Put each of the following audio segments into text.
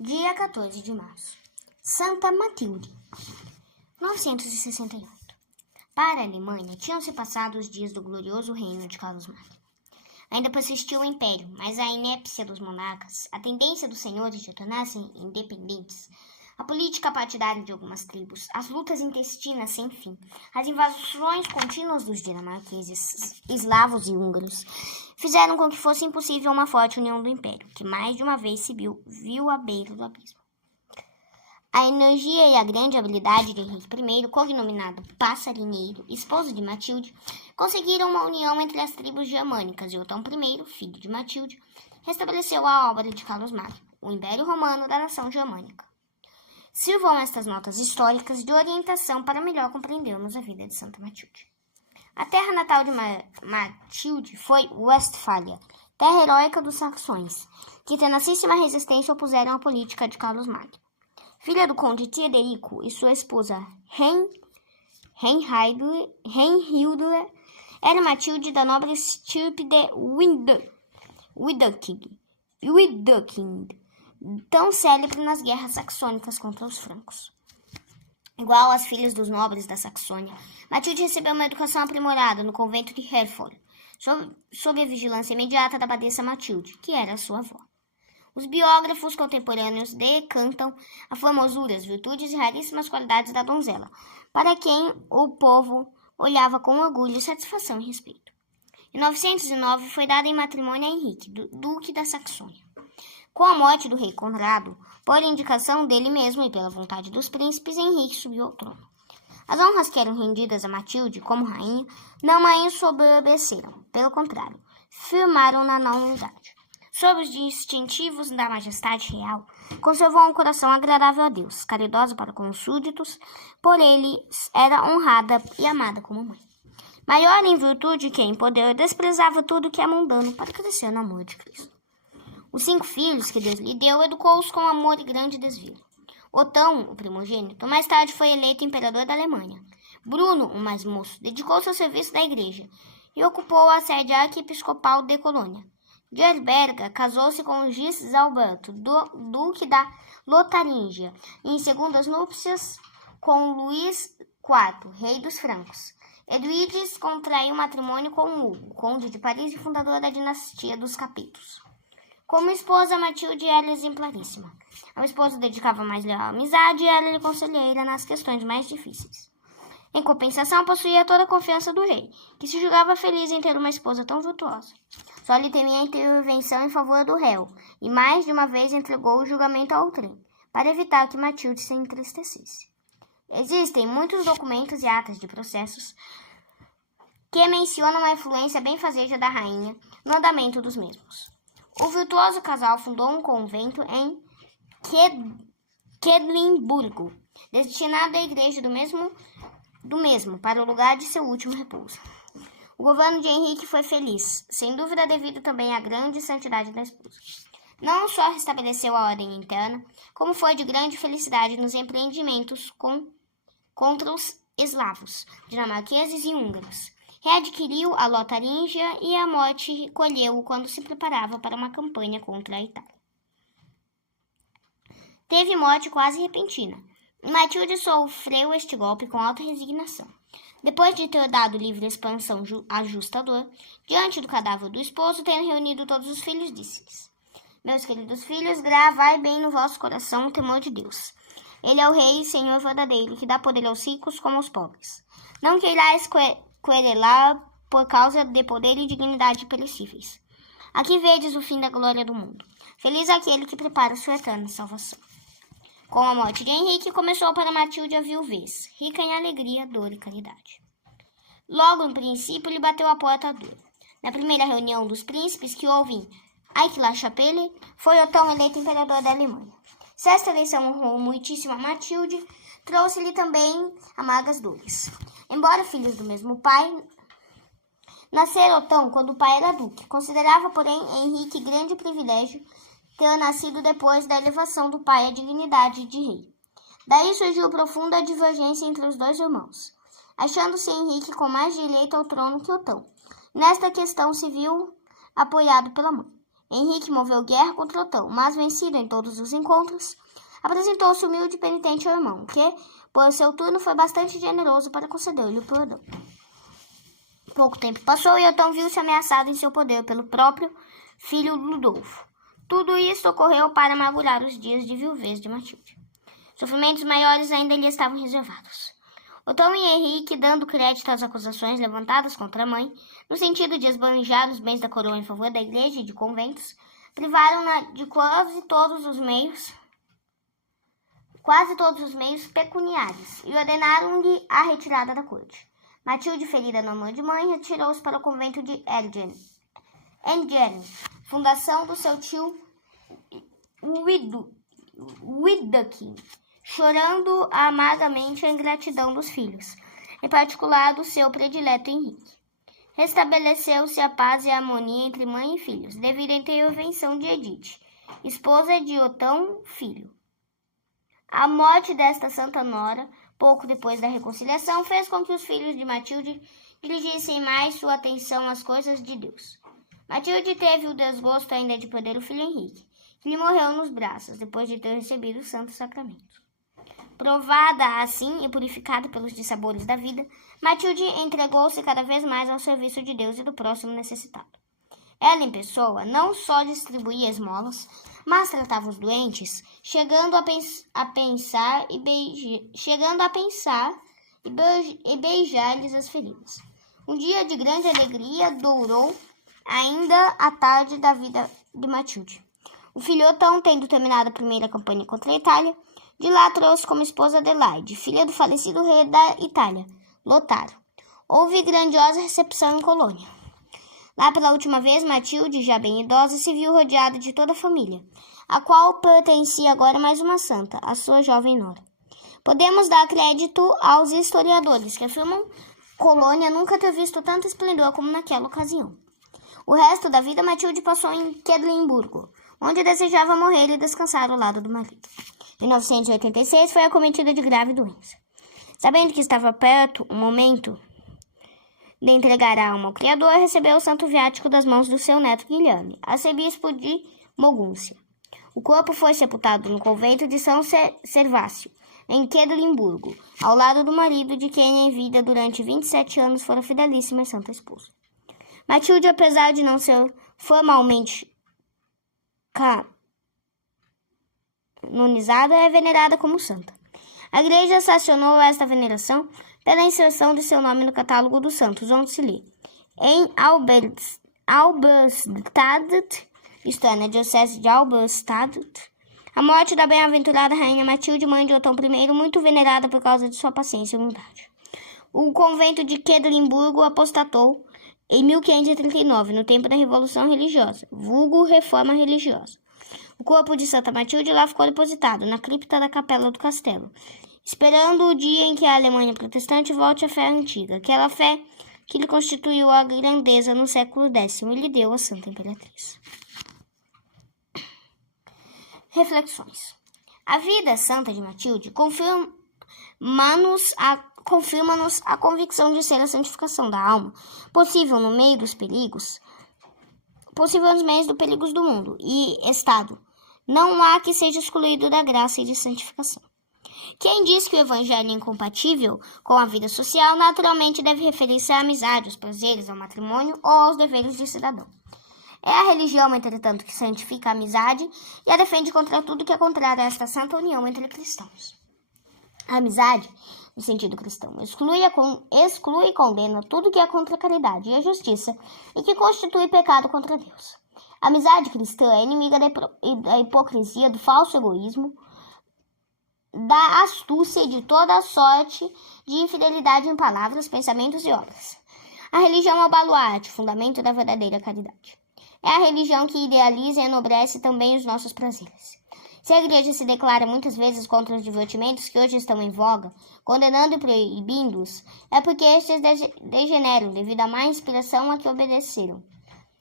Dia 14 de março. Santa Matilde. 968. Para a Alemanha, tinham se passado os dias do glorioso reino de Carlos Magno. Ainda persistia o império, mas a inépcia dos monarcas, a tendência dos senhores de tornar-se independentes, a política partidária de algumas tribos, as lutas intestinas sem fim, as invasões contínuas dos dinamarqueses, eslavos e húngaros, fizeram com que fosse impossível uma forte união do império, que mais de uma vez se viu à beira do abismo. A energia e a grande habilidade de Henrique I, cognominado Passarinheiro, esposo de Matilde, conseguiram uma união entre as tribos germânicas e Otão I, filho de Matilde, restabeleceu a obra de Carlos Magno, o Império Romano da nação germânica. Sirvam estas notas históricas de orientação para melhor compreendermos a vida de Santa Matilde. A terra natal de Matilde foi Westfália, terra heróica dos saxões, que tenacíssima resistência opuseram à política de Carlos Magno. Filha do conde Theoderico e sua esposa Reinhildre, era Matilde da nobre estirpe de Widukind, tão célebre nas guerras saxônicas contra os francos. Igual às filhas dos nobres da Saxônia, Matilde recebeu uma educação aprimorada no convento de Herford, sob a vigilância imediata da abadesa Matilde, que era sua avó. Os biógrafos contemporâneos decantam a formosura, as virtudes e raríssimas qualidades da donzela, para quem o povo olhava com orgulho, satisfação e respeito. Em 909 foi dada em matrimônio a Henrique, duque da Saxônia. Com a morte do rei Conrado, por indicação dele mesmo e pela vontade dos príncipes, Henrique subiu ao trono. As honras que eram rendidas a Matilde como rainha não a ensoberbeceram, pelo contrário, firmaram-na na humildade. Sob os distintivos da majestade real, conservou um coração agradável a Deus, caridosa para com os súditos, por ele era honrada e amada como mãe. Maior em virtude que em poder, desprezava tudo que é mundano para crescer no amor de Cristo. Os 5 filhos que Deus lhe deu, educou-os com amor e grande desvelo. Otão, o primogênito, mais tarde foi eleito imperador da Alemanha. Bruno, o mais moço, dedicou-se ao serviço da igreja e ocupou a sede arquiepiscopal de Colônia. Gerberga casou-se com Gisalberto, duque da Lotaringia, e em segundas núpcias com Luís IV, rei dos francos. Edwiges contraiu matrimônio com Hugo, conde de Paris e fundador da dinastia dos Capetos. Como esposa, Matilde era exemplaríssima. A esposa dedicava mais leal amizade e era-lhe conselheira nas questões mais difíceis. Em compensação, possuía toda a confiança do rei, que se julgava feliz em ter uma esposa tão virtuosa. Só lhe temia a intervenção em favor do réu, e mais de uma vez entregou o julgamento ao trem, para evitar que Matilde se entristecesse. Existem muitos documentos e atas de processos que mencionam a influência benfazeja da rainha no andamento dos mesmos. O virtuoso casal fundou um convento em Quedlinburgo, destinado à igreja do mesmo para o lugar de seu último repouso. O governo de Henrique foi feliz, sem dúvida devido também à grande santidade da esposa. Não só restabeleceu a ordem interna, como foi de grande felicidade nos empreendimentos contra os eslavos, dinamarqueses e húngaros. Readquiriu a Lotaringia e a morte colheu-o quando se preparava para uma campanha contra a Itália. Teve morte quase repentina. Matilde sofreu este golpe com alta resignação. Depois de ter dado livre expansão a justa dor, diante do cadáver do esposo, tendo reunido todos os filhos, disse-lhes: Meus queridos filhos, gravai bem no vosso coração o temor de Deus. Ele é o Rei e Senhor verdadeiro, que dá poder aos ricos como aos pobres. Não queirais querelar por causa de poder e dignidade perecíveis. Aqui vedes o fim da glória do mundo. Feliz aquele que prepara sua eterna salvação. Com a morte de Henrique, começou para Matilde a viuvez, rica em alegria, dor e caridade. Logo, no princípio, lhe bateu a porta a dor. Na primeira reunião dos príncipes que houve em Aix-la-Chapelle, foi Otão eleito imperador da Alemanha. Se esta eleição honrou muitíssimo a Matilde, trouxe-lhe também amargas dores. Embora filhos do mesmo pai, nascera Otão quando o pai era duque. Considerava, porém, Henrique grande privilégio ter nascido depois da elevação do pai à dignidade de rei. Daí surgiu profunda divergência entre os dois irmãos, achando-se Henrique com mais direito ao trono que Otão. Nesta questão se viu apoiado pela mãe. Henrique moveu guerra contra Otão, mas vencido em todos os encontros, apresentou-se humilde e penitente ao irmão, que, por seu turno, foi bastante generoso para conceder-lhe o perdão. Pouco tempo passou e Otão viu-se ameaçado em seu poder pelo próprio filho Ludolfo. Tudo isso ocorreu para amargurar os dias de viuvez de Matilde. Sofrimentos maiores ainda lhe estavam reservados. Otão e Henrique, dando crédito às acusações levantadas contra a mãe, no sentido de esbanjar os bens da coroa em favor da igreja e de conventos, privaram-na de quase todos os meios pecuniários e ordenaram-lhe a retirada da corte. Matilde, ferida no amor de mãe, retirou-se para o convento de Enghien, fundação do seu tio Widukind, chorando amargamente a ingratidão dos filhos, em particular do seu predileto Henrique. Restabeleceu-se a paz e a harmonia entre mãe e filhos, devido à intervenção de Edith, esposa de Otão, filho. A morte desta santa nora, pouco depois da reconciliação, fez com que os filhos de Matilde dirigissem mais sua atenção às coisas de Deus. Matilde teve o desgosto ainda de perder o filho Henrique, que lhe morreu nos braços, depois de ter recebido o santo sacramento. Provada assim e purificada pelos dissabores da vida, Matilde entregou-se cada vez mais ao serviço de Deus e do próximo necessitado. Ela, em pessoa, não só distribuía esmolas, mas tratava os doentes, chegando a pensar e beijar-lhes as feridas. Um dia de grande alegria dourou ainda a tarde da vida de Matilde. O filho Otão, tendo terminado a primeira campanha contra a Itália, de lá trouxe como esposa Adelaide, filha do falecido rei da Itália, Lotário. Houve grandiosa recepção em Colônia. Lá pela última vez, Matilde, já bem idosa, se viu rodeada de toda a família, a qual pertencia agora mais uma santa, a sua jovem nora. Podemos dar crédito aos historiadores, que afirmam Colônia nunca ter visto tanto esplendor como naquela ocasião. O resto da vida, Matilde passou em Quedlinburgo, onde desejava morrer e descansar ao lado do marido. Em 986, foi acometida de grave doença. Sabendo que estava perto o momento de entregar a alma ao Criador, recebeu o santo viático das mãos do seu neto Guilherme, arcebispo de Mogúncia. O corpo foi sepultado no convento de São Servácio, em Quedlinburgo, ao lado do marido, de quem em vida durante 27 anos fora fidelíssima e santa esposa. Matilde, apesar de não ser formalmente canonizada, é venerada como santa. A Igreja sancionou esta veneração pela inserção de seu nome no catálogo dos santos, onde se lê: em Halberstadt, isto é, na diocese de Halberstadt, a morte da bem-aventurada rainha Matilde, mãe de Otão I, muito venerada por causa de sua paciência e humildade. O convento de Quedlinburgo apostatou em 1539, no tempo da Revolução Religiosa, vulgo Reforma Religiosa. O corpo de Santa Matilde lá ficou depositado na cripta da capela do castelo, esperando o dia em que a Alemanha protestante volte à fé antiga, aquela fé que lhe constituiu a grandeza no século X e lhe deu a Santa Imperatriz. Reflexões. A vida santa de Matilde confirma-nos a convicção de ser a santificação da alma, possível no meio dos perigos do mundo e Estado. Não há que seja excluído da graça e de santificação. Quem diz que o evangelho é incompatível com a vida social, naturalmente deve referir-se à amizade, aos prazeres, ao matrimônio ou aos deveres de cidadão. É a religião, entretanto, que santifica a amizade e a defende contra tudo que é contrário a esta santa união entre cristãos. A amizade, no sentido cristão, exclui e condena tudo que é contra a caridade e a justiça e que constitui pecado contra Deus. A amizade cristã é inimiga da hipocrisia, do falso egoísmo, da astúcia e de toda a sorte de infidelidade em palavras, pensamentos e obras. A religião é o baluarte, o fundamento da verdadeira caridade. É a religião que idealiza e enobrece também os nossos prazeres. Se a Igreja se declara muitas vezes contra os divertimentos que hoje estão em voga, condenando e proibindo-os, é porque estes degeneram devido à má inspiração a que obedeceram.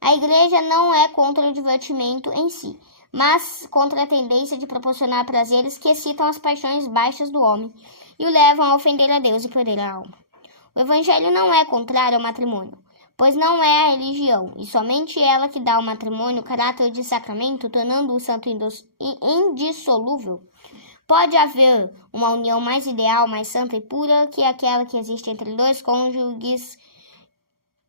A Igreja não é contra o divertimento em si, mas contra a tendência de proporcionar prazeres que excitam as paixões baixas do homem e o levam a ofender a Deus e perder a alma. O Evangelho não é contrário ao matrimônio, pois não é a religião, e somente ela que dá ao matrimônio o caráter de sacramento, tornando-o santo indissolúvel. Pode haver uma união mais ideal, mais santa e pura que aquela que existe entre dois cônjuges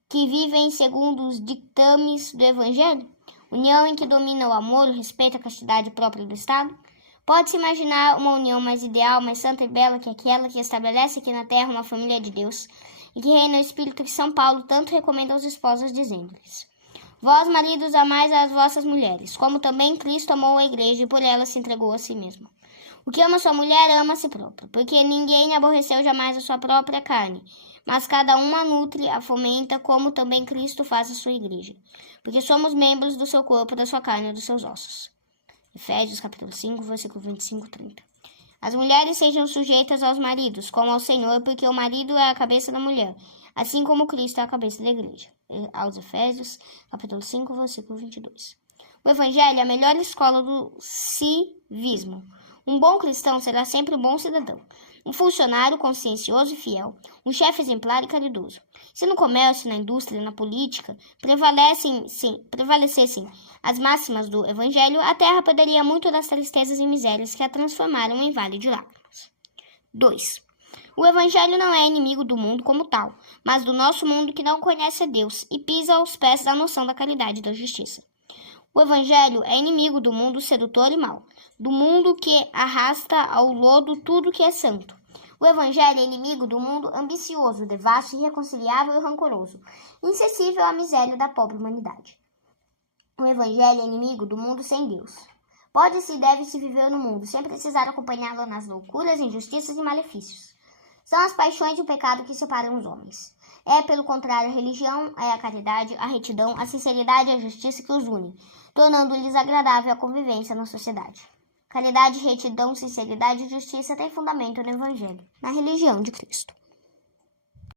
que vivem segundo os ditames do Evangelho? União em que domina o amor, o respeito, a castidade própria do Estado? Pode-se imaginar uma união mais ideal, mais santa e bela que aquela que estabelece aqui na terra uma família de Deus e que reina o Espírito que São Paulo tanto recomenda aos esposos, dizendo-lhes: Vós, maridos, amais as vossas mulheres, como também Cristo amou a igreja e por ela se entregou a si mesmo. O que ama sua mulher, ama a si próprio, porque ninguém aborreceu jamais a sua própria carne, mas cada um a nutre, a fomenta, como também Cristo faz a sua igreja, porque somos membros do seu corpo, da sua carne e dos seus ossos. Efésios capítulo 5, versículo 25 e 30. As mulheres sejam sujeitas aos maridos, como ao Senhor, porque o marido é a cabeça da mulher, assim como Cristo é a cabeça da igreja. Aos Efésios, capítulo 5, versículo 22. O Evangelho é a melhor escola do civismo. Um bom cristão será sempre um bom cidadão, um funcionário consciencioso e fiel, um chefe exemplar e caridoso. Se no comércio, na indústria, na política prevalecessem as máximas do Evangelho, a terra perderia muito das tristezas e misérias que a transformaram em vale de lágrimas. 2. O Evangelho não é inimigo do mundo como tal, mas do nosso mundo que não conhece a Deus e pisa aos pés da noção da caridade e da justiça. O Evangelho é inimigo do mundo sedutor e mau, do mundo que arrasta ao lodo tudo que é santo. O Evangelho é inimigo do mundo ambicioso, devasso, irreconciliável e rancoroso, insensível à miséria da pobre humanidade. O Evangelho é inimigo do mundo sem Deus. Pode-se e deve-se viver no mundo, sem precisar acompanhá-lo nas loucuras, injustiças e malefícios. São as paixões e o pecado que separam os homens. É, pelo contrário, a religião, é a caridade, a retidão, a sinceridade e a justiça que os unem, tornando-lhes agradável a convivência na sociedade. Caridade, retidão, sinceridade e justiça têm fundamento no Evangelho, na religião de Cristo.